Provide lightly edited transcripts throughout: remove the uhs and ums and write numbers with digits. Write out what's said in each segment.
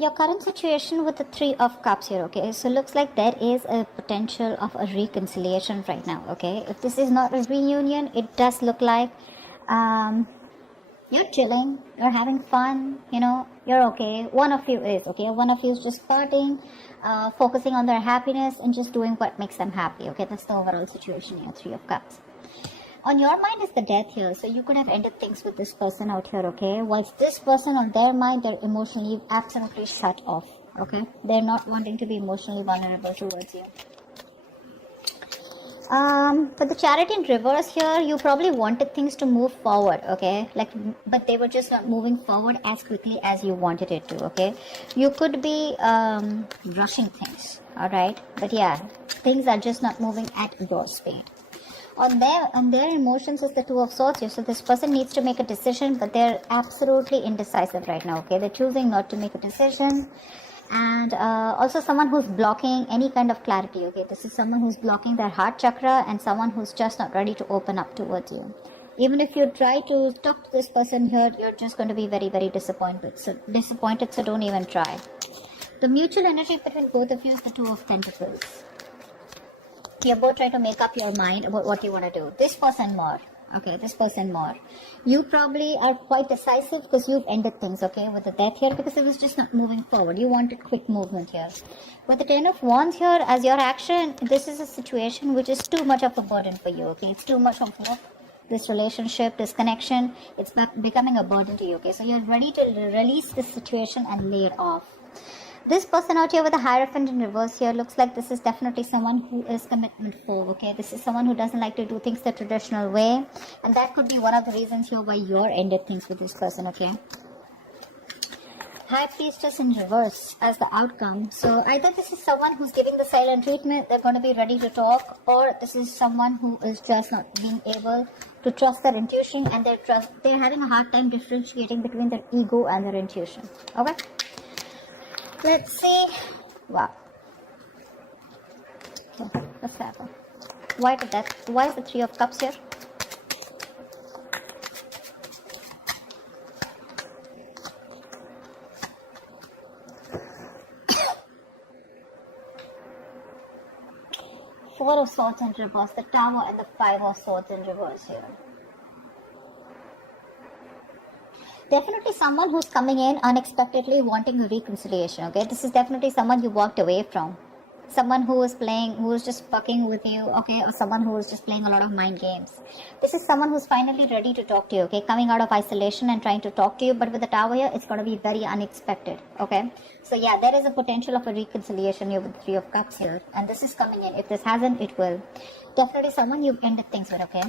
Your current situation with the Three of Cups here, okay? So looks like there is a potential of a reconciliation right now, okay? If this is not a reunion, it does look like you're chilling, you're having fun, you know, you're okay. One of you is, okay? One of you is just partying, focusing on their happiness and just doing what makes them happy, okay? That's the overall situation here, Three of Cups. On your mind is the death here, so you could have ended things with this person out here, okay? Whilst this person on their mind, they're emotionally absolutely shut off, okay? They're not wanting to be emotionally vulnerable towards you. For the Chariot in reverse here, you probably wanted things to move forward, okay? But they were just not moving forward as quickly as you wanted it to, okay? You could be rushing things, alright? But yeah, things are just not moving at your speed. On their emotions is the Two of Swords here. So this person needs to make a decision, but they're absolutely indecisive right now, okay? They're choosing not to make a decision. And also someone who's blocking any kind of clarity, okay? This is someone who's blocking their heart chakra and someone who's just not ready to open up towards you. Even if you try to talk to this person here, you're just going to be very, very disappointed. So don't even try. The mutual energy between both of you is the Two of Pentacles. You're both trying to make up your mind about what you want to do. This person more. Okay, this person more. You probably are quite decisive because you've ended things, okay, with the death here because it was just not moving forward. You wanted quick movement here. With the Ten of Wands here, as your action, this is a situation which is too much of a burden for you, okay? It's too much of work. This relationship, this connection, it's becoming a burden to you, okay? So you're ready to release this situation and lay it off. This person out here with the Hierophant in reverse here looks like this is definitely someone who is commitment phobe, okay? This is someone who doesn't like to do things the traditional way. And that could be one of the reasons here why you're ended things with this person, okay? High Priestess in reverse as the outcome. So either this is someone who's giving the silent treatment, they're going to be ready to talk, or this is someone who is just not being able to trust their intuition and they're having a hard time differentiating between their ego and their intuition, okay? Let's see. Wow. Okay, let's have a. Why did that? Why is the Three of Cups here? Four of Swords in reverse, the Tower and the Five of Swords in reverse here. Definitely someone who's coming in unexpectedly wanting a reconciliation, okay? This is definitely someone you walked away from. Someone who is just fucking with you, okay? Or someone who is just playing a lot of mind games. This is someone who's finally ready to talk to you, okay? Coming out of isolation and trying to talk to you, but with the Tower here, it's going to be very unexpected, okay? So yeah, there is a potential of a reconciliation here with the Three of Cups here. And this is coming in. If this hasn't, it will. Definitely someone you've ended things with, okay?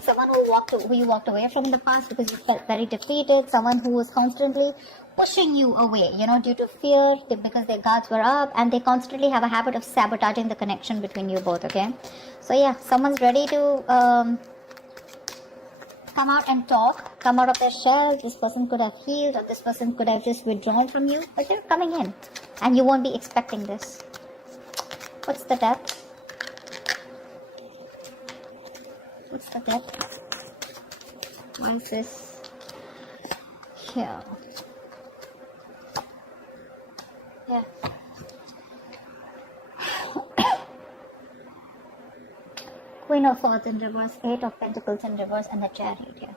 Someone who you walked away from in the past because you felt very defeated. Someone who was constantly pushing you away, you know, due to fear, because their guards were up, and they constantly have a habit of sabotaging the connection between you both, okay? So yeah, someone's ready to come out and talk, come out of their shell. This person could have healed, or this person could have just withdrawn from you, but they're coming in, and you won't be expecting this. What's the depth? What's the depth? Why is this here? Yeah. Queen of Swords in reverse, Eight of Pentacles in reverse, and the Chariot here.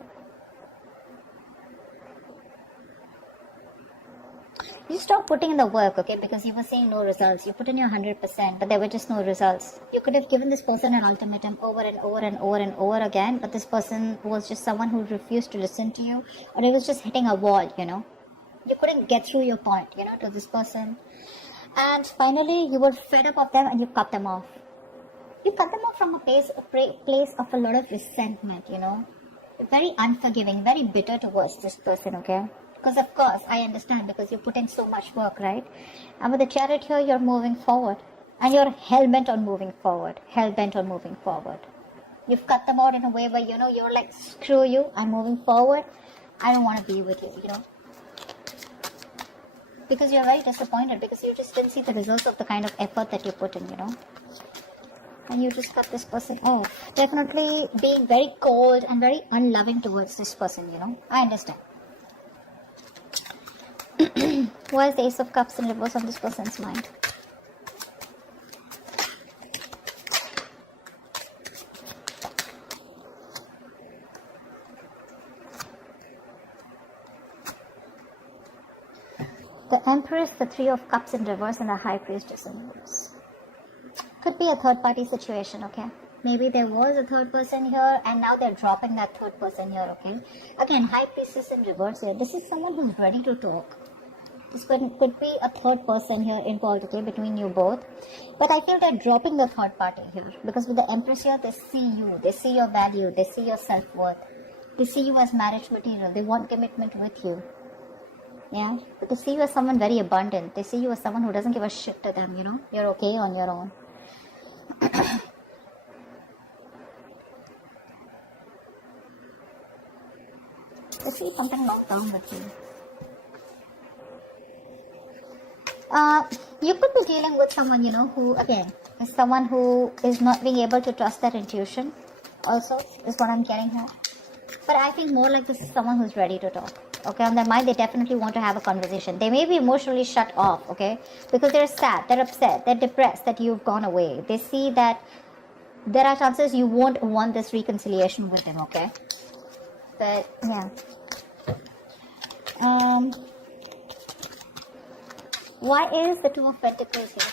You stopped putting in the work, okay, because you were seeing no results. You put in your 100%, but there were just no results. You could have given this person an ultimatum over and over and over and over again, but this person was just someone who refused to listen to you, or it was just hitting a wall, you know. You couldn't get through your point, you know, to this person. And finally, you were fed up of them and you cut them off. You cut them off from a place of a lot of resentment, you know. Very unforgiving, very bitter towards this person, okay. Because of course, I understand, because you put in so much work, right? And with the Chariot here, you're moving forward. And you're hell-bent on moving forward. Hell-bent on moving forward. You've cut them out in a way where, you know, you're like, screw you, I'm moving forward. I don't want to be with you, you know. Because you're very disappointed, because you just didn't see the results of the kind of effort that you put in, you know. And you just cut this person off. Definitely being very cold and very unloving towards this person, you know. I understand. Why is the Ace of Cups in reverse on this person's mind? The Empress, the Three of Cups in reverse, and the High Priestess in reverse. Could be a third party situation, okay? Maybe there was a third person here and now they're dropping that third person here, okay? Again, High Priestess in reverse here. This is someone who's ready to talk. This could be a third person here involved, okay, between you both. But I feel they're dropping the third party here. Because with the Empress here, they see you. They see your value. They see your self-worth. They see you as marriage material. They want commitment with you. Yeah? But they see you as someone very abundant. They see you as someone who doesn't give a shit to them, you know? You're okay on your own. They see something long term with you. You could be dealing with someone, you know, who, again, is someone who is not being able to trust their intuition, also, is what I'm getting here. But I think more like this is someone who's ready to talk. Okay, on their mind, they definitely want to have a conversation. They may be emotionally shut off, okay, because they're sad, they're upset, they're depressed that you've gone away. They see that there are chances you won't want this reconciliation with them, okay? But, yeah. Why is the Two of Pentacles here?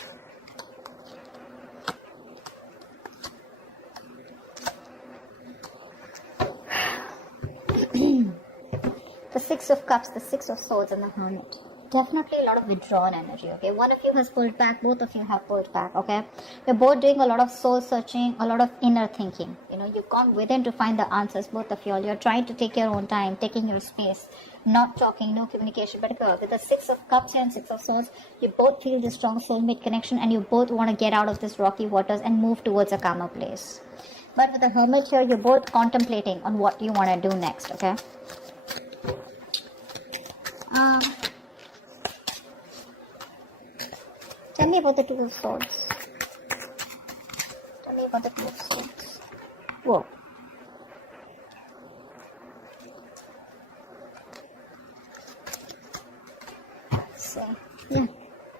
The Six of Cups, the Six of Swords, and the Hermit. Definitely a lot of withdrawn energy, okay? One of you has pulled back, both of you have pulled back, okay? You're both doing a lot of soul searching, a lot of inner thinking. You know, you've gone within to find the answers, both of you all. You're trying to take your own time, taking your space, not talking, no communication. But with the Six of Cups and Six of Swords, you both feel this strong soulmate connection and you both want to get out of this rocky waters and move towards a calmer place. But with the Hermit here, you're both contemplating on what you want to do next, okay? Tell me about the Two of Swords. Tell me about the Two of Swords. Whoa. So, yeah.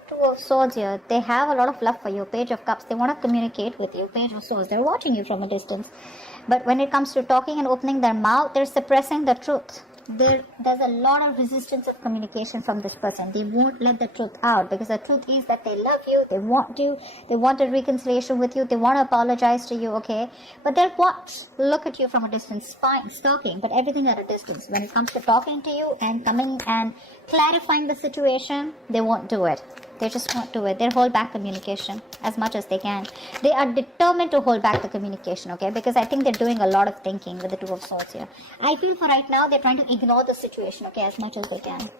Two of Swords here. They have a lot of love for you. Page of Cups. They want to communicate with you. Page of Swords. They're watching you from a distance. But when it comes to talking and opening their mouth, they're suppressing the truth. There's a lot of resistance of communication from this person. They won't let the truth out because the truth is that they love you, they want a reconciliation with you, they want to apologize to you, okay? But they'll look at you from a distance, stalking, but everything at a distance. When it comes to talking to you and coming and clarifying the situation, they won't do it. They just won't do it. They'll hold back communication as much as they can. They are determined to hold back the communication, okay? Because I think they're doing a lot of thinking with the Two of Swords here. I feel for right now, they're trying to ignore the situation, okay, as much as they can.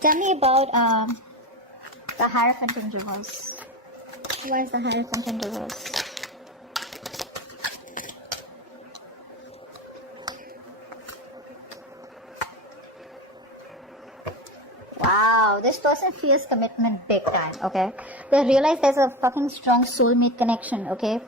Tell me about the Hierophant in reverse. Why is the Hierophant in reverse? Wow, this person feels commitment big time, okay? They realize there's a fucking strong soulmate connection, okay?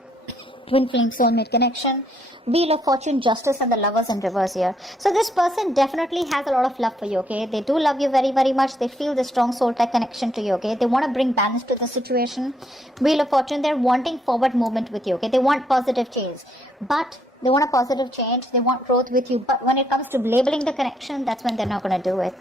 Twin flame soulmate connection. Wheel of Fortune, Justice, and the Lovers in reverse here. So this person definitely has a lot of love for you, okay? They do love you very, very much. They feel the strong soul-type connection to you, okay? They want to bring balance to the situation. Wheel of Fortune, they're wanting forward movement with you, okay? They want positive change. But they want a positive change. They want growth with you. But when it comes to labeling the connection, that's when they're not going to do it.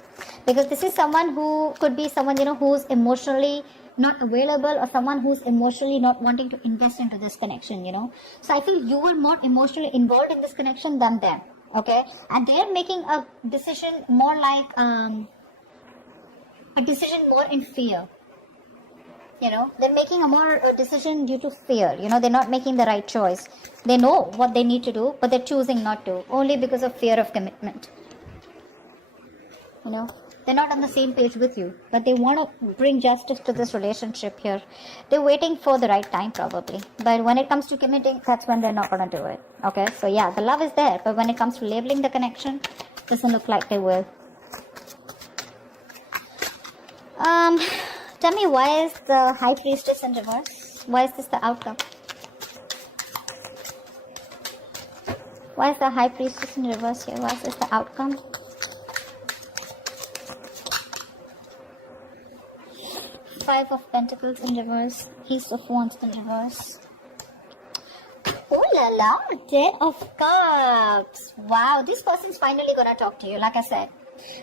Because this is someone who could be someone, you know, who's emotionally not available or someone who's emotionally not wanting to invest into this connection, you know. So I feel you were more emotionally involved in this connection than them, okay? And they're making a decision more like a decision more in fear. You know, they're making a decision due to fear. You know, they're not making the right choice. They know what they need to do, but they're choosing not to, only because of fear of commitment. You know, they're not on the same page with you, but they want to bring justice to this relationship here. They're waiting for the right time probably. But when it comes to committing, that's when they're not going to do it. Okay, so yeah, the love is there, but when it comes to labeling the connection, doesn't look like they will. Tell me, why is the High Priestess in reverse? Why is this the outcome? Why is the High Priestess in reverse here? What is the outcome? Five of Pentacles in reverse. Ace of Wands in reverse. Oh la la, Ten of Cups. Wow, this person's finally gonna talk to you. Like I said,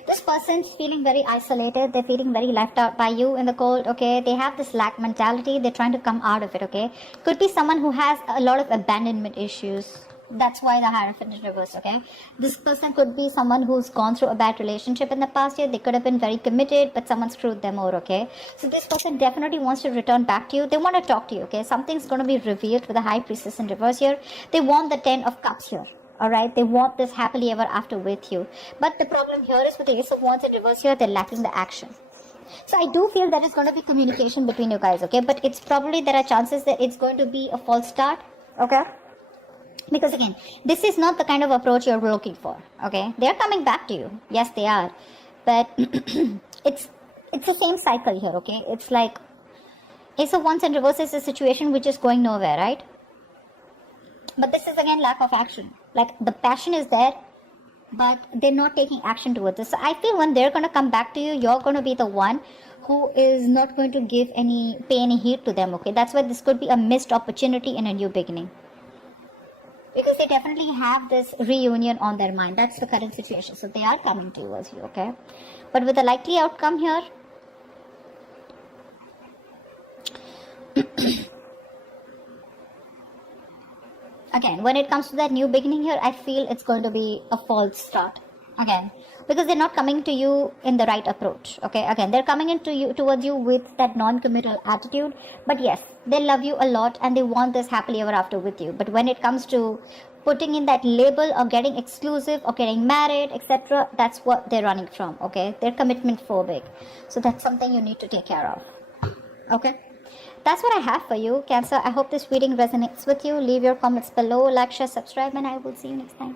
this person's feeling very isolated. They're feeling very left out by you in the cold. Okay, they have this lack mentality. They're trying to come out of it. Okay, could be someone who has a lot of abandonment issues. That's why the Hierophant in reverse. Okay, this person could be someone who's gone through a bad relationship in the past year. They could have been very committed, but someone screwed them over. Okay, so this person definitely wants to return back to you. They want to talk to you. Okay, something's going to be revealed with the High Priestess in reverse here. They want the Ten of Cups here. Alright, they want this happily ever after with you. But the problem here is with the Ace of Wands in reverse here, they're lacking the action. So I do feel that it's going to be communication between you guys, okay? But it's probably, there are chances that it's going to be a false start, okay? Because again, this is not the kind of approach you're looking for, okay? They're coming back to you. Yes, they are. But it's the same cycle here, okay? It's like Ace of Wands in reverse is a situation which is going nowhere, right? But this is again lack of action. Like the passion is there, but they're not taking action towards this. So I feel when they're going to come back to you, you're going to be the one who is not going to pay any heed to them, okay? That's why this could be a missed opportunity in a new beginning. Because they definitely have this reunion on their mind. That's the current situation. So they are coming towards you, okay? But with a likely outcome here, again, when it comes to that new beginning here, I feel it's going to be a false start. Again, because they're not coming to you in the right approach. Okay, again, they're coming towards you with that non-committal attitude. But yes, they love you a lot and they want this happily ever after with you. But when it comes to putting in that label or getting exclusive or getting married, etc., that's what they're running from. Okay, they're commitment phobic. So that's something you need to take care of. Okay. That's what I have for you, Cancer. I hope this reading resonates with you. Leave your comments below, like, share, subscribe, and I will see you next time.